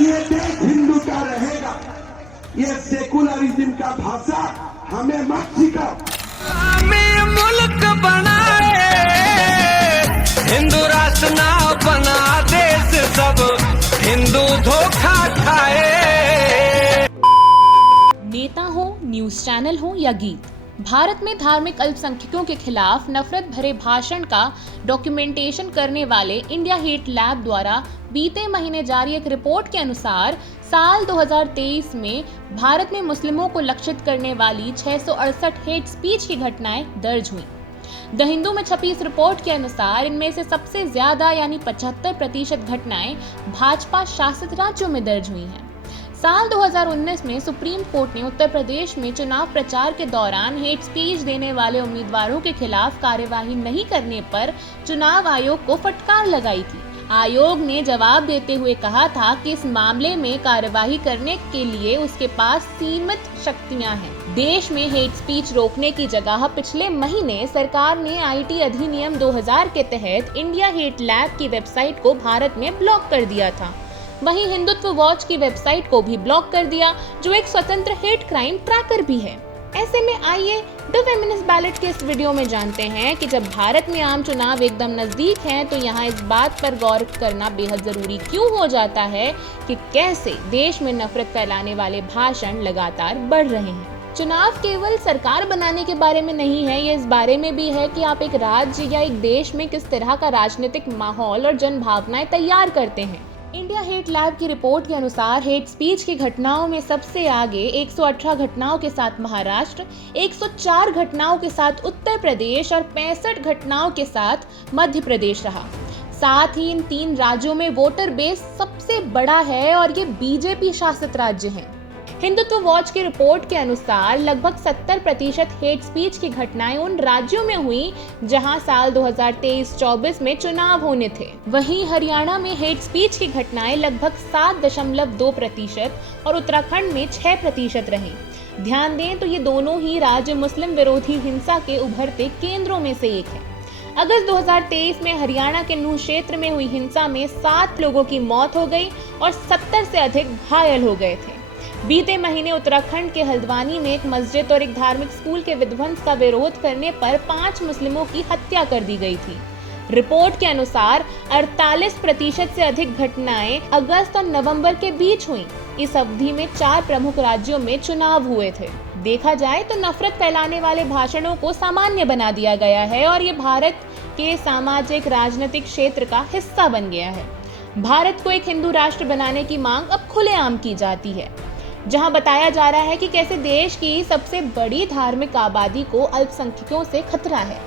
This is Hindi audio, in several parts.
ये देश हिंदू का रहेगा। ये सेकुलरिज्म का भाषा हमें मत सिखाओ। हमें मुल्क बनाए, हिंदू राष्ट्र ना बना देश, सब हिंदू धोखा खाए। नेता हो, न्यूज चैनल हो या गीत, भारत में धार्मिक अल्पसंख्यकों के खिलाफ नफरत भरे भाषण का डॉक्यूमेंटेशन करने वाले इंडिया हेट लैब द्वारा बीते महीने जारी एक रिपोर्ट के अनुसार साल 2023 में भारत में मुस्लिमों को लक्षित करने वाली 668 हेट स्पीच की घटनाएं दर्ज हुई। द हिंदू में छपी इस रिपोर्ट के अनुसार इनमें से सबसे ज्यादा यानी 75% घटनाएं भाजपा शासित राज्यों में दर्ज हुई हैं। साल 2019 में सुप्रीम कोर्ट ने उत्तर प्रदेश में चुनाव प्रचार के दौरान हेट स्पीच देने वाले उम्मीदवारों के खिलाफ कार्यवाही नहीं करने पर चुनाव आयोग को फटकार लगाई थी। आयोग ने जवाब देते हुए कहा था कि इस मामले में कार्यवाही करने के लिए उसके पास सीमित शक्तियां हैं। देश में हेट स्पीच रोकने की जगह पिछले महीने सरकार ने आईटी अधिनियम 2000 के तहत इंडिया हेट लैब की वेबसाइट को भारत में ब्लॉक कर दिया था। वहीं हिंदुत्व वॉच की वेबसाइट को भी ब्लॉक कर दिया, जो एक स्वतंत्र हेट क्राइम ट्रैकर भी है। ऐसे में आइए द फेमिनिस्ट बैलेट के इस वीडियो में जानते हैं कि जब भारत में आम चुनाव एकदम नजदीक हैं, तो यहाँ इस बात पर गौर करना बेहद जरूरी क्यों हो जाता है कि कैसे देश में नफरत फैलाने वाले भाषण लगातार बढ़ रहे हैं। चुनाव केवल सरकार बनाने के बारे में नहीं है, ये इस बारे में भी है कि आप एक राज्य या एक देश में किस तरह का राजनीतिक माहौल और जन भावनाएं तैयार करते हैं। इंडिया हेट लैब की रिपोर्ट के अनुसार हेट स्पीच की घटनाओं में सबसे आगे 118 घटनाओं के साथ महाराष्ट्र, 104 घटनाओं के साथ उत्तर प्रदेश और 65 घटनाओं के साथ मध्य प्रदेश रहा। साथ ही इन 3 राज्यों में वोटर बेस सबसे बड़ा है और ये बीजेपी शासित राज्य हैं। हिंदुत्व वॉच की रिपोर्ट के अनुसार लगभग 70% हेट स्पीच की घटनाएं उन राज्यों में हुई जहां साल 2023-24 में चुनाव होने थे। वहीं हरियाणा में हेट स्पीच की घटनाएं लगभग 7.2% और उत्तराखंड में 6% रही। ध्यान दें तो ये दोनों ही राज्य मुस्लिम विरोधी हिंसा के उभरते केंद्रों में से एक है। अगस्त 2023 में हरियाणा के नूह क्षेत्र में हुई हिंसा में 7 लोगों की मौत हो गई और 70 से अधिक घायल हो गए थे। बीते महीने उत्तराखंड के हल्द्वानी में एक मस्जिद और एक धार्मिक स्कूल के विध्वंस का विरोध करने पर 5 मुस्लिमों की हत्या कर दी गई थी। रिपोर्ट के अनुसार 48% से अधिक घटनाएं अगस्त और नवंबर के बीच हुई। इस अवधि में 4 प्रमुख राज्यों में चुनाव हुए थे। देखा जाए तो नफरत फैलाने वाले भाषणों को सामान्य बना दिया गया है और ये भारत के सामाजिक राजनीतिक क्षेत्र का हिस्सा बन गया है। भारत को एक हिंदू राष्ट्र बनाने की मांग अब खुलेआम की जाती है, जहां बताया जा रहा है कि कैसे देश की सबसे बड़ी धार्मिक आबादी को अल्पसंख्यकों से खतरा है।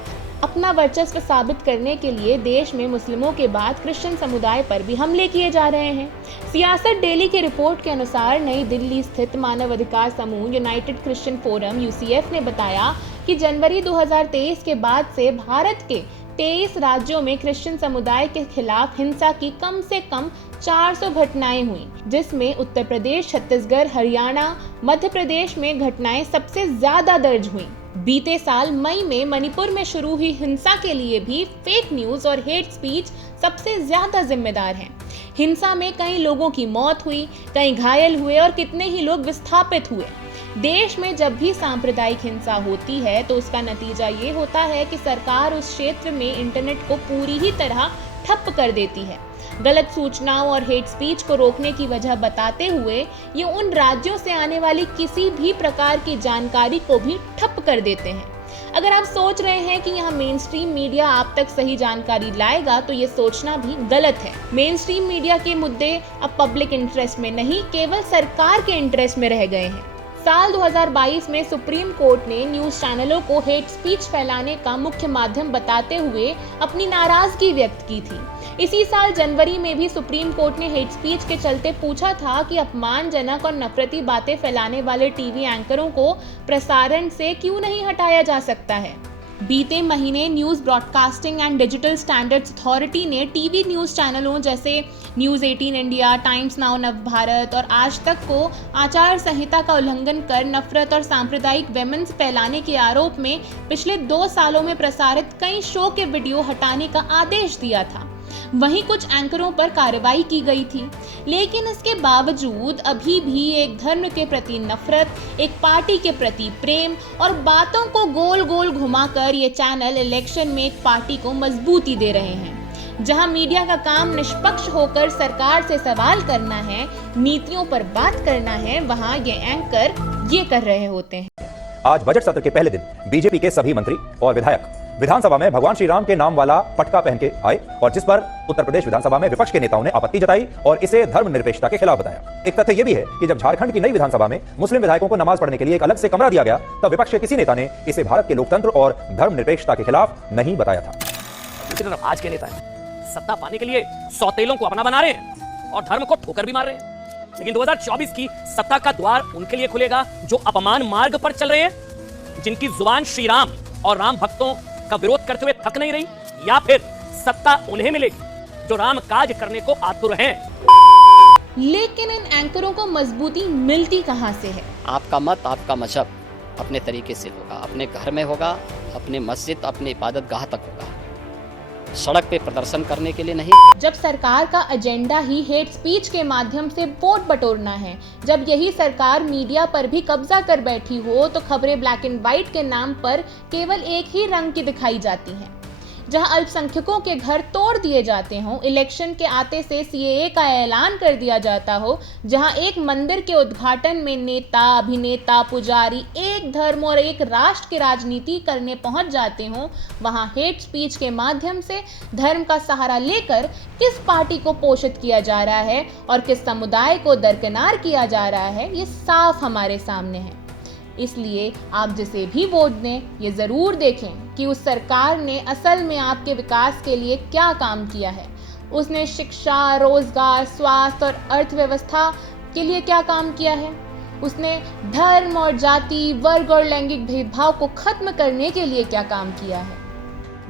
अपना वर्चस्व साबित करने के लिए देश में मुस्लिमों के बाद क्रिश्चियन समुदाय पर भी हमले किए जा रहे हैं। सियासत डेली की रिपोर्ट के अनुसार नई दिल्ली स्थित मानव अधिकार समूह यूनाइटेड क्रिश्चियन फोरम (यूसीएफ) ने बताया कि जनवरी 2023 के बाद से भारत के 23 राज्यों में क्रिश्चियन समुदाय के खिलाफ हिंसा की कम से कम 400 घटनाएं हुई, जिसमें उत्तर प्रदेश, छत्तीसगढ़, हरियाणा, मध्य प्रदेश में घटनाएं सबसे ज्यादा दर्ज हुई। बीते साल मई में मणिपुर में शुरू हुई हिंसा के लिए भी फेक न्यूज और हेट स्पीच सबसे ज्यादा जिम्मेदार हैं। हिंसा में कई लोगों की मौत हुई, कई घायल हुए और कितने ही लोग विस्थापित हुए। देश में जब भी सांप्रदायिक हिंसा होती है तो उसका नतीजा ये होता है कि सरकार उस क्षेत्र में इंटरनेट को पूरी ही तरह ठप कर देती है। गलत सूचनाओं और हेट स्पीच को रोकने की वजह बताते हुए ये उन राज्यों से आने वाली किसी भी प्रकार की जानकारी को भी ठप कर देते हैं। अगर आप सोच रहे हैं कि यहाँ मेन स्ट्रीम मीडिया आप तक सही जानकारी लाएगा, तो ये सोचना भी गलत है। मेन स्ट्रीम मीडिया के मुद्दे अब पब्लिक इंटरेस्ट में नहीं, केवल सरकार के इंटरेस्ट में रह गए हैं। साल 2022 में सुप्रीम कोर्ट ने न्यूज चैनलों को हेट स्पीच फैलाने का मुख्य माध्यम बताते हुए अपनी नाराजगी व्यक्त की थी। इसी साल जनवरी में भी सुप्रीम कोर्ट ने हेट स्पीच के चलते पूछा था कि अपमानजनक और नफरती बातें फैलाने वाले टीवी एंकरों को प्रसारण से क्यों नहीं हटाया जा सकता है। बीते महीने news broadcasting and digital standards authority ने टीवी न्यूज चैनलों जैसे news 18 India, times now Navbharat और आज तक को आचार संहिता का उल्लंघन कर नफरत और सांप्रदायिक वेमन्स फैलाने के आरोप में पिछले 2 सालों में प्रसारित कई शो के वीडियो हटाने का आदेश दिया था। वहीं कुछ एंकरों पर कार्रवाई की गई थी। लेकिन इसके बावजूद अभी भी एक धर्म के प्रति नफरत, एक पार्टी के प्रति प्रेम और बातों को गोल गोल घुमाकर ये चैनल इलेक्शन में एक पार्टी को मजबूती दे रहे हैं। जहां मीडिया का काम निष्पक्ष होकर सरकार से सवाल करना है, नीतियों पर बात करना है, वहां ये एंकर ये कर रहे होते हैं। आज बजट सत्र के पहले दिन बीजेपी के सभी मंत्री और विधायक विधानसभा में भगवान श्री राम के नाम वाला पटका पहन के आए और जिस पर उत्तर प्रदेश विधानसभा में विपक्ष के नेताओं ने आपत्ति जताई और इसे धर्मनिरपेक्षता के खिलाफ बताया। एक तथ्य यह भी है कि जब झारखंड की नई विधानसभा में मुस्लिम विधायकों को नमाज पढ़ने के लिए एक अलग से कमरा दिया गया, तब विपक्ष के किसी नेता ने इसे भारत के लोकतंत्र और धर्मनिरपेक्षता के खिलाफ नहीं बताया था। आज के नेता है सत्ता पाने के लिए सौतेलों को अपना बना रहे हैं और धर्म को ठोकर भी मार रहे हैं। लेकिन 2024 की सत्ता का द्वार उनके लिए खुलेगा जो अपमान मार्ग पर चल रहे हैं, जिनकी जुबान श्री राम और राम भक्तों का विरोध करते हुए थक नहीं रही, या फिर सत्ता उन्हें मिलेगी जो राम काज करने को आतुर हैं। लेकिन इन एंकरों को मजबूती मिलती कहां से है? आपका मत, आपका मजहब अपने तरीके से होगा, अपने घर में होगा, अपने मस्जिद, अपने इबादत गाह तक होगा, सड़क पे प्रदर्शन करने के लिए नहीं। जब सरकार का एजेंडा ही हेट स्पीच के माध्यम से वोट बटोरना है, जब यही सरकार मीडिया पर भी कब्जा कर बैठी हो, तो खबरें ब्लैक एंड व्हाइट के नाम पर केवल एक ही रंग की दिखाई जाती हैं। जहां अल्पसंख्यकों के घर तोड़ दिए जाते हों, इलेक्शन के आते से सीएए का ऐलान कर दिया जाता हो, जहां एक मंदिर के उद्घाटन में नेता, अभिनेता, पुजारी एक धर्म और एक राष्ट्र की राजनीति करने पहुंच जाते हों, वहां हेट स्पीच के माध्यम से धर्म का सहारा लेकर किस पार्टी को पोषित किया जा रहा है और किस समुदाय को दरकिनार किया जा रहा है, ये साफ हमारे सामने है। इसलिए आप जिसे भी वोट दें, ये ज़रूर देखें कि उस सरकार ने असल में आपके विकास के लिए क्या काम किया है। उसने शिक्षा, रोजगार, स्वास्थ्य और अर्थव्यवस्था के लिए क्या काम किया है। उसने धर्म और जाति, वर्ग और लैंगिक भेदभाव को खत्म करने के लिए क्या काम किया है।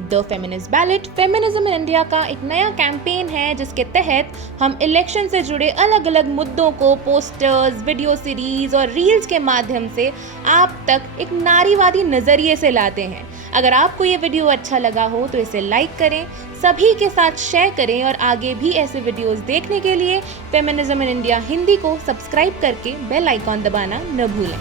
The feminist ballot feminism in India का एक नया कैंपेन है, जिसके तहत हम इलेक्शन से जुड़े अलग अलग मुद्दों को पोस्टर्स, वीडियो सीरीज और रील्स के माध्यम से आप तक एक नारीवादी नज़रिए से लाते हैं। अगर आपको ये वीडियो अच्छा लगा हो तो इसे लाइक करें, सभी के साथ शेयर करें और आगे भी ऐसे वीडियोस देखने के लिए फेमिनिज्म इन इंडिया हिंदी को सब्सक्राइब करके बेल आइकॉन दबाना न भूलें।